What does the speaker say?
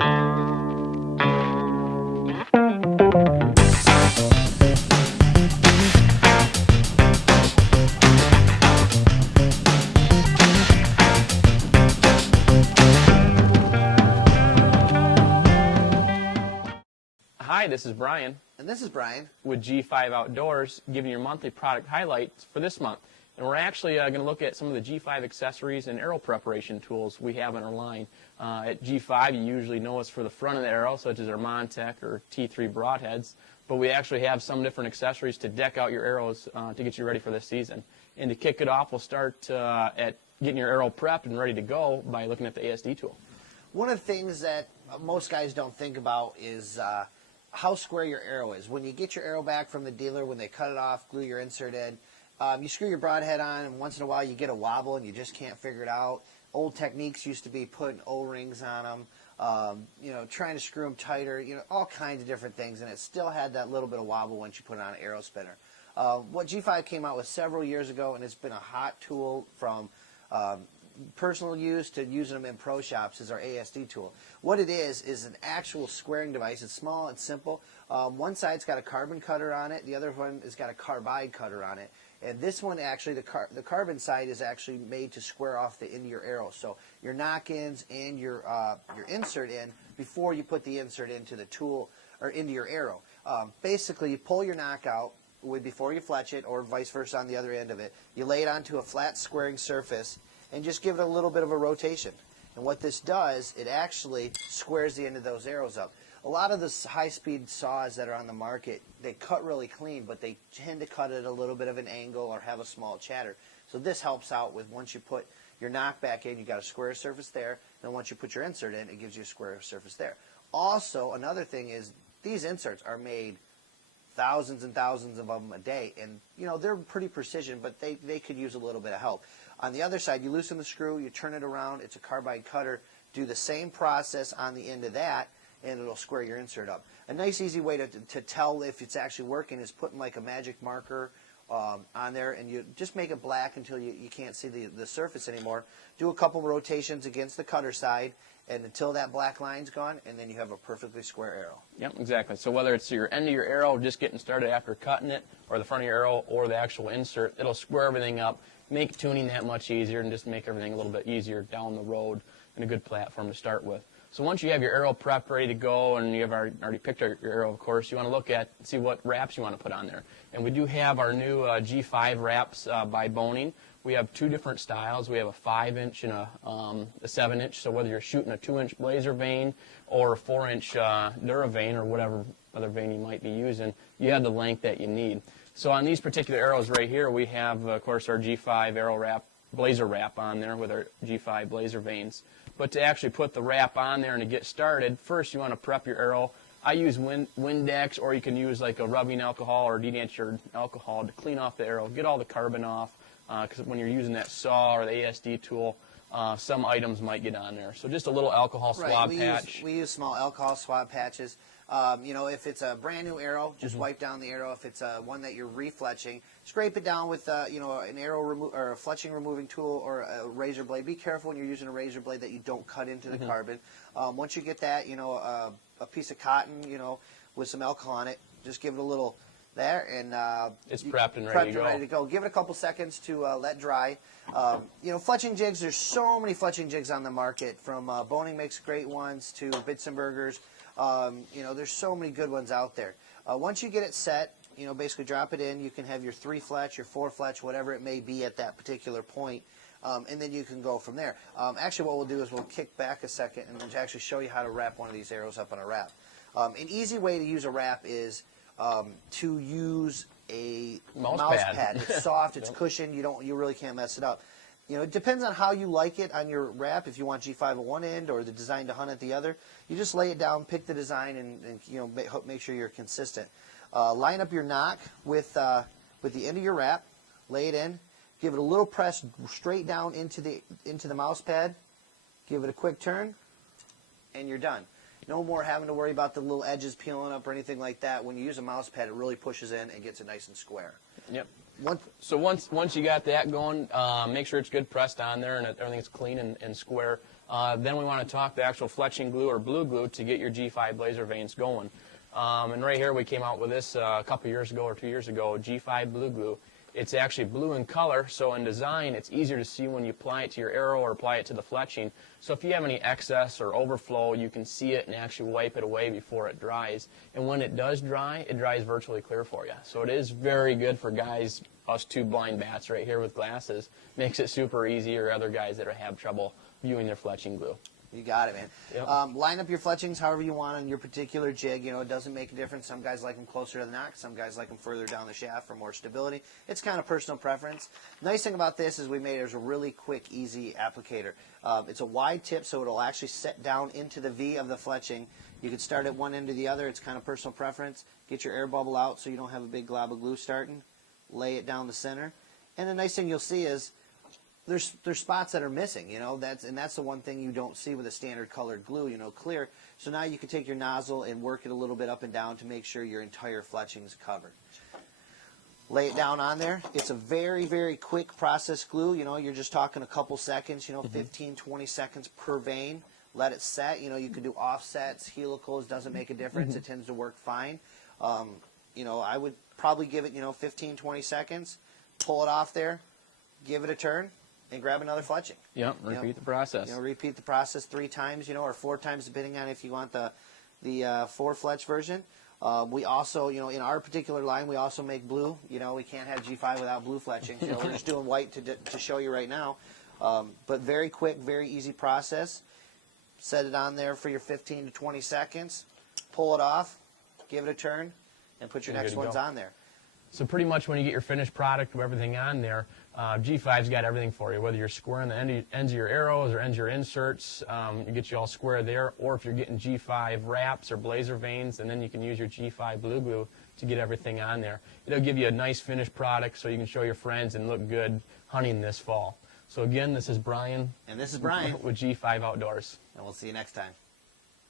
Hi, this is Brian And this is Brian. with G5 Outdoors, giving you your monthly product highlights for this month. And we're actually going to look at some of the G5 accessories and arrow preparation tools we have in our line. At G5, you usually know us for the front of the arrow, such as our Montec or T3 broadheads, but we actually have some different accessories to deck out your arrows to get you ready for this season. And to kick it off, we'll start at getting your arrow prepped and ready to go by looking at the ASD tool. One of the things that most guys don't think about is how square your arrow is. When you get your arrow back from the dealer, when they cut it off, glue your insert in, you screw your broadhead on, and once in a while you get a wobble and you just can't figure it out. Old techniques used to be putting O-rings on them, trying to screw them tighter, all kinds of different things, and it still had that little bit of wobble once you put it on an arrow spinner. What G5 came out with several years ago, and it's been a hot tool from personal use to using them in pro shops, is our ASD tool. What it is an actual squaring device. It's small, it's simple. One side's got a carbon cutter on it, the other one has got a carbide cutter on it. And this one actually, the carbon side is actually made to square off the end of your arrow. So your knock-ins and your insert in before you put the insert into the tool or into your arrow. Basically, you pull your knock out before you fletch it, or vice versa on the other end of it. You lay it onto a flat squaring surface and just give it a little bit of a rotation. And what this does, it actually squares the end of those arrows up. A lot of the high-speed saws that are on the market, they cut really clean, but they tend to cut at a little bit of an angle or have a small chatter. So this helps out with once you put your knock back in, you got a square surface there. Then once you put your insert in, it gives you a square surface there. Also, another thing is these inserts are made thousands and thousands of them a day, and they're pretty precision, but they could use a little bit of help. On the other side, you loosen the screw, you turn it around, it's a carbide cutter. Do the same process on the end of that, and it'll square your insert up. A nice easy way to tell if it's actually working is putting like a magic marker on there, and you just make it black until you can't see the surface anymore. Do a couple rotations against the cutter side, and until that black line's gone, and then you have a perfectly square arrow. Yep, exactly. So whether it's your end of your arrow, just getting started after cutting it, or the front of your arrow, or the actual insert, it'll square everything up, make tuning that much easier, and just make everything a little bit easier down the road, and a good platform to start with. So once you have your arrow prepped, ready to go, and you have already picked your arrow, of course, you want to look at, see what wraps you want to put on there. And we do have our new G5 wraps by Boning. We have two different styles. We have a 5-inch and a 7-inch. So whether you're shooting a 2-inch laser vane or a 4-inch Duravane or whatever other vane you might be using, you have the length that you need. So on these particular arrows right here, we have, of course, our G5 arrow wrap, blazer wrap on there with our G5 blazer vanes. But to actually put the wrap on there and to get started, first you want to prep your arrow. I use Windex, or you can use like a rubbing alcohol or denatured alcohol to clean off the arrow, get all the carbon off, because when you're using that saw or the ASD tool, some items might get on there. So just a little alcohol swab patch. We use small alcohol swab patches. If it's a brand new arrow, just wipe down the arrow. If it's one that you're refletching, scrape it down with an arrow or a fletching removing tool or a razor blade. Be careful when you're using a razor blade that you don't cut into the carbon. Once you get that, a piece of cotton, with some alcohol on it, just give it a little there, and it's prepped and ready to go. Give it a couple seconds to let dry. Fletching jigs. There's so many fletching jigs on the market. From Boning makes great ones to Bits and Burgers. There's so many good ones out there. Once you get it set, basically drop it in. You can have your 3 fletch, your 4 fletch, whatever it may be at that particular point, and then you can go from there. Actually, what we'll do is we'll kick back a second and actually show you how to wrap one of these arrows up on a wrap. An easy way to use a wrap is to use a mouse pad. It's soft, it's cushioned. You really can't mess it up. It depends on how you like it on your wrap. If you want G5 at one end or the design to hunt at the other, you just lay it down, pick the design, and make sure you're consistent. Line up your knock with the end of your wrap, lay it in, give it a little press straight down into the mouse pad, give it a quick turn, and you're done. No more having to worry about the little edges peeling up or anything like that. When you use a mouse pad, it really pushes in and gets it nice and square. Yep. So once you got that going, make sure it's good pressed on there and everything's clean and square. Then we want to talk the actual fletching glue or Blu-Glu to get your G5 blazer vanes going. And right here we came out with this a couple years ago or 2 years ago, G5 Blu-Glu. It's actually blue in color, so in design it's easier to see when you apply it to your arrow or apply it to the fletching. So if you have any excess or overflow, you can see it and actually wipe it away before it dries. And when it does dry, it dries virtually clear for you. So it is very good for guys, us two blind bats right here with glasses. Makes it super easy, or other guys that have trouble viewing their fletching glue. You got it, man. Yep. Line up your fletchings however you want on your particular jig. You know, it doesn't make a difference. Some guys like them closer to the nock. Some guys like them further down the shaft for more stability. It's kind of personal preference. Nice thing about this is we made it as a really quick, easy applicator. It's a wide tip, so it'll actually set down into the V of the fletching. You can start at one end or the other. It's kind of personal preference. Get your air bubble out so you don't have a big glob of glue starting. Lay it down the center. And the nice thing you'll see is there's spots that are missing, you know, that's the one thing you don't see with a standard colored glue, you know, clear. So now you can take your nozzle and work it a little bit up and down to make sure your entire fletching is covered. Lay it down on there. It's a very, very quick process glue, you know, you're just talking a couple seconds, you know, 15, 20 seconds per vane. Let it set, you know, you can do offsets, helicals, doesn't make a difference. It tends to work fine. You know, I would probably give it, you know, 15, 20 seconds, pull it off there, give it a turn, and grab another fletching. Yep, repeat the process. You know, repeat the process 3 times, you know, or 4 times, depending on if you want the 4 fletch version. We also, you know, in our particular line, we also make blue. You know, we can't have G5 without blue fletching. You know, we're just doing white to show you right now. But very quick, very easy process. Set it on there for your 15 to 20 seconds. Pull it off, give it a turn, and put your next ones on there. So pretty much when you get your finished product with everything on there, G5's got everything for you. Whether you're squaring the ends of your arrows or ends of your inserts, it gets you all square there. Or if you're getting G5 wraps or blazer vanes, and then you can use your G5 Blu-Glu to get everything on there. It'll give you a nice finished product so you can show your friends and look good hunting this fall. So again, this is Brian. And this is Brian. With G5 Outdoors. And we'll see you next time.